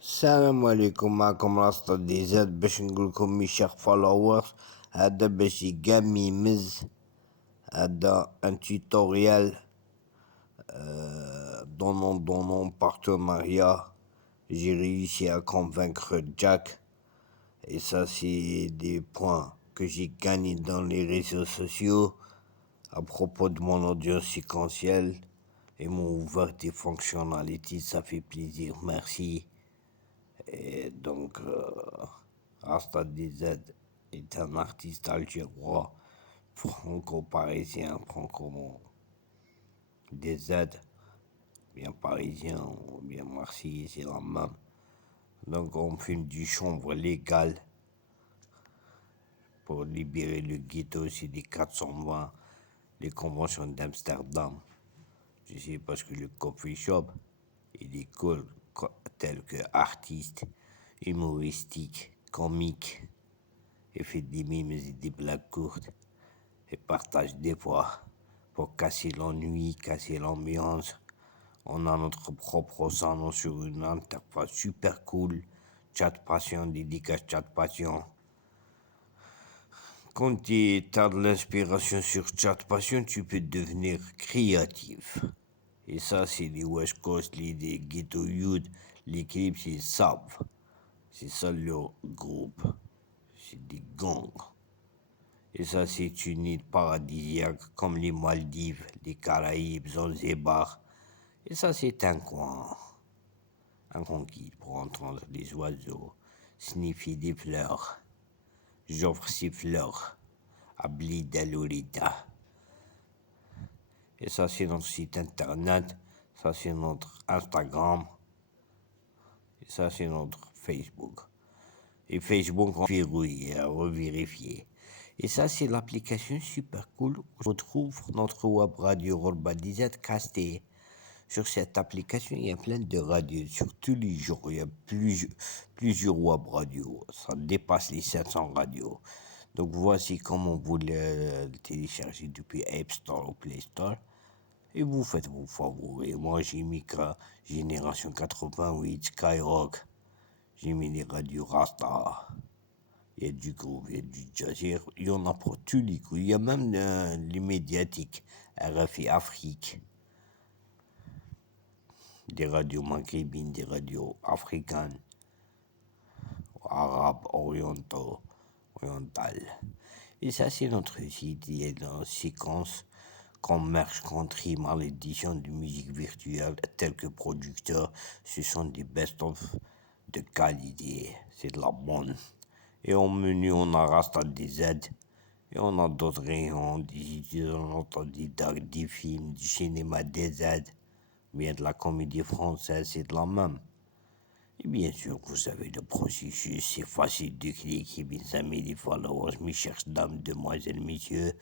السلام عليكم. معكم راستا دي زاد باش نقولكم مي شيخ فولورز. هذا باش يقامي مز. هذا ان توتوريال dans partenariat. J'ai réussi à convaincre Jack. Et ça, c'est des points que j'ai gagnés dans les réseaux sociaux à propos de mon audience séquentielle. Et m'ont ouvert des fonctionnalités. Ça fait plaisir. Merci. Et donc, Rasta DZ est un artiste algérois, franco-parisien, DZ, bien parisien ou bien marseillais, c'est la même. Donc, on filme du chanvre légal pour libérer le ghetto, c'est des 420, les conventions d'Amsterdam. Je sais parce que le coffee shop, il est cool, tel que artiste, humoristique, comique, et fait des mimes et des blagues courtes, et partage des fois pour casser l'ennui, casser l'ambiance. On a notre propre salon sur une interface super cool, chat passion, dédicace chat passion. Quand tu as de l'inspiration sur chat passion, tu peux devenir créatif. Et ça, c'est les West Coast, les Ghetto Youth, les clips, c'est savent. C'est ça leur groupe. C'est des gangs. Et ça, c'est une île paradisiaque comme les Maldives, les Caraïbes, Zanzibar. Et ça, c'est un coin conquis pour entendre les oiseaux sniffer des fleurs. J'offre ces fleurs à Blida Lolita. Et ça, c'est notre site internet. Ça, c'est notre Instagram. Et ça, c'est notre Facebook. Et Facebook, on verrouille à revérifier. Et ça, c'est l'application super cool où on retrouve notre web radio Rolbadizet casté. Sur cette application, il y a plein de radios. Sur tous les jours, il y a plusieurs web radios. Ça dépasse les 700 radios. Donc, voici comment vous le télécharger depuis App Store ou Play Store. Et vous faites vos favoris. Moi, j'ai mis Génération 88, Skyrock. J'ai mis les radios Rasta. Il y a du groove, il y a du jazz. Il y en a pour tous les coups. Il y a même les médiatiques. RFI Afrique. Des radios maghrébines, des radios africaines, arabes, orientales. Et ça, c'est notre site. Il y a dans séquence comme Merch Country, Malédiction de musique virtuelle, tel que producteur. Ce sont des best-of de qualité. C'est de la bonne. Et au menu, on a Rasta DZ. Et on a d'autres rayons, des films, du cinéma DZ. Bien de la comédie française, c'est de la même. Et bien sûr, vous savez le processus, c'est facile de cliquer, mes amis, les followers, mes chères dames, demoiselles, messieurs.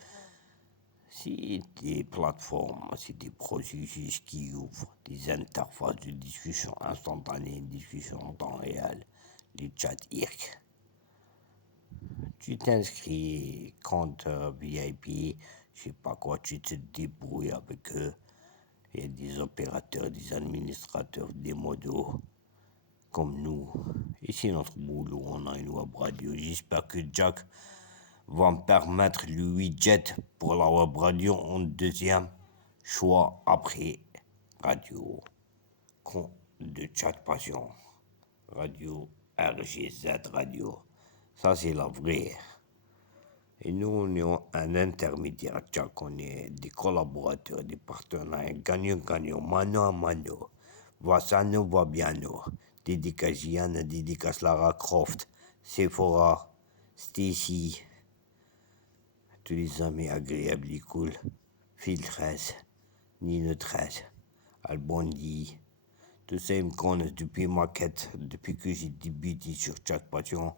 C'est des plateformes, c'est des processus qui ouvrent des interfaces de discussion instantanée, discussion en temps réel, les chats IRC. Tu t'inscris, compte VIP, je sais pas quoi, tu te débrouilles avec eux. Il y a des opérateurs, des administrateurs, des modos comme nous. Et c'est notre boulot, on a une web radio. J'espère que Jack va me permettre le widget pour la web radio en deuxième choix après radio de chat passion. Radio RGZ Radio. Ça, c'est la vraie. Et nous, on est un intermédiaire, Jack. On est des collaborateurs, des partenaires, gagnant-gagnant, mano à mano. Va sano, va biano. Dédicace Gianna, dédicace Lara Croft, Sephora, Stacy, tous les amis agréables et cool. Phil 13, Nino 13, Albondi. Tous ça, ils me connaissent depuis ma quête, depuis que j'ai débuté sur Jack Passion.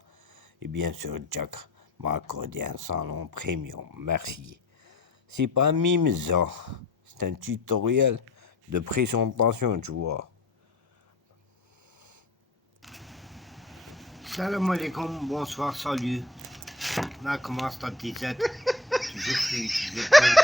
Et bien sûr, Jack m'a accordé un salon premium. Merci. C'est pas un mime, ça. C'est un tutoriel de présentation, tu vois. Salam alaikum, bonsoir, salut. Là, comment ça t'es? Toujours free, toujours cool.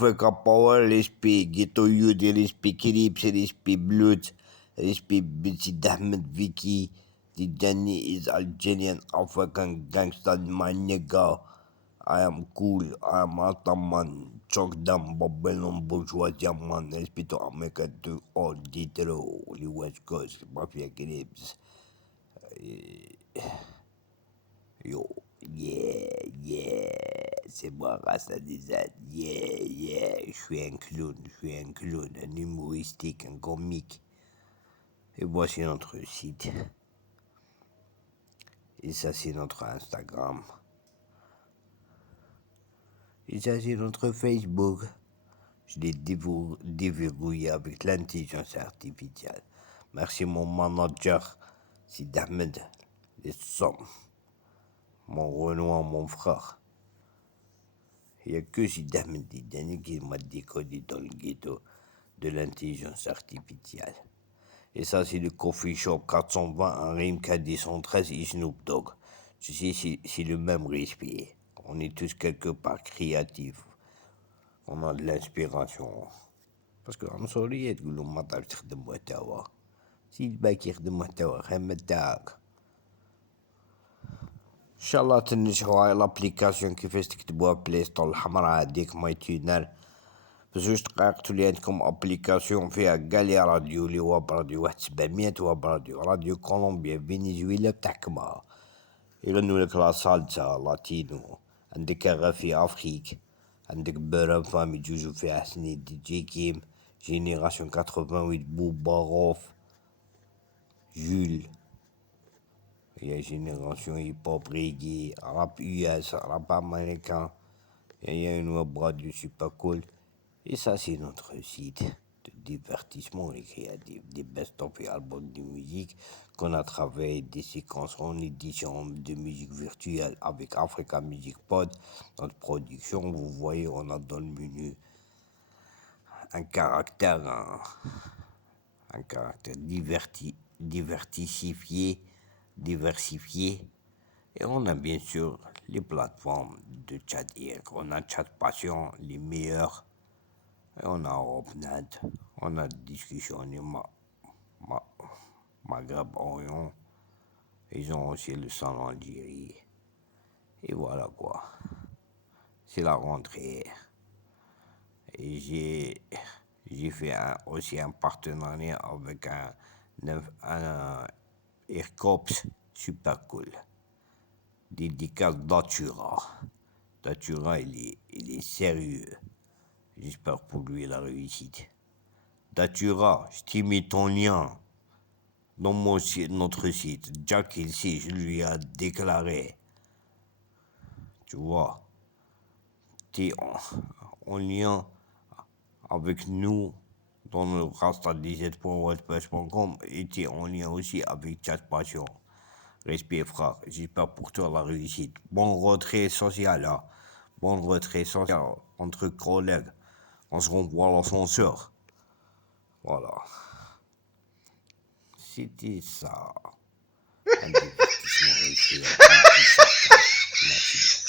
Africa Power, respect Ghetto Youth, respect Clips, respect Blood, respect Sid Ahmed Vicky, Tijani is Algerian African gangster, my nigga. I am cool, I am Ataman, Chuck down Babylon bourgeoisie man, respect to America to all Ditro, the West Coast, Mafia Clips. Yo, c'est moi, Rasta Desad, je suis un clown, un humoristique, un comique. Et voici notre site. Et ça, c'est notre Instagram. Et ça, c'est notre Facebook. Je l'ai déverrouillé avec l'intelligence artificielle. Merci mon manager, Sid Ahmed, les sommes. Mon Renoir, mon frère. Il n'y a que Sid Ahmed Didani qui m'a décodé dans le ghetto de l'intelligence artificielle. Et ça, c'est le Coffee Shop 420, un Rim K213 et Snoop Dogg. Tu sais, c'est le même respect. On est tous quelque part créatifs. On a de l'inspiration. Parce que I'm sorry, تقول لهم ما تعرف تخدم محتوى. سيد باك يخدم محتوى خدمة تاعك. ان شاء الله تنجحوا هاي الابليكاسيون كيفاش تكتبوها بلاي ستور الحمراء هاديك ماي تيونر. بزوج دقائق تولي عندكم ابليكاسيون فيها كاع لي راديو لي واب راديو واحد 700 واب راديو كولومبيا فنزويلا بتحكمها يغنولك لا سالسا لاتينو. عندك غافي افريك، عندك بورام فامي جوجو فيها حسني دي جي كيم جينيراسيون 88 بوبا غوف جول. Il y a génération hip-hop, reggae, rap US, rap américain. Il y a une web radio super cool. Et ça, c'est notre site de divertissement et créatif. Des best-of et albums de musique qu'on a travaillé, des séquences en édition de musique virtuelle avec Africa Music Pod. Notre production, vous voyez, on a dans le menu un caractère diversifié. Et on a bien sûr les plateformes de chat. On a Chat Passion, les meilleurs. Et on a Opnet, on a discussion Maghreb Orient. Ils ont aussi le salon Algérie. Et voilà quoi. C'est la rentrée. Et j'ai fait aussi un partenariat avec un Aircops super cool. Dédicace Datura. Datura, il est sérieux. J'espère pour lui la réussite. Datura, je t'ai mis ton lien dans notre site. Jack, il sait, je lui ai déclaré. Tu vois, t'es en lien avec nous dans le rasta17.wordpress.com et t'es en lien aussi avec Chat Passion. Respect frère, j'espère pour toi la réussite. Bon retrait social là. Bon retrait social entre collègues. On se revoit à l'ascenseur. Voilà. C'était ça. Un divertissement réussi. Merci.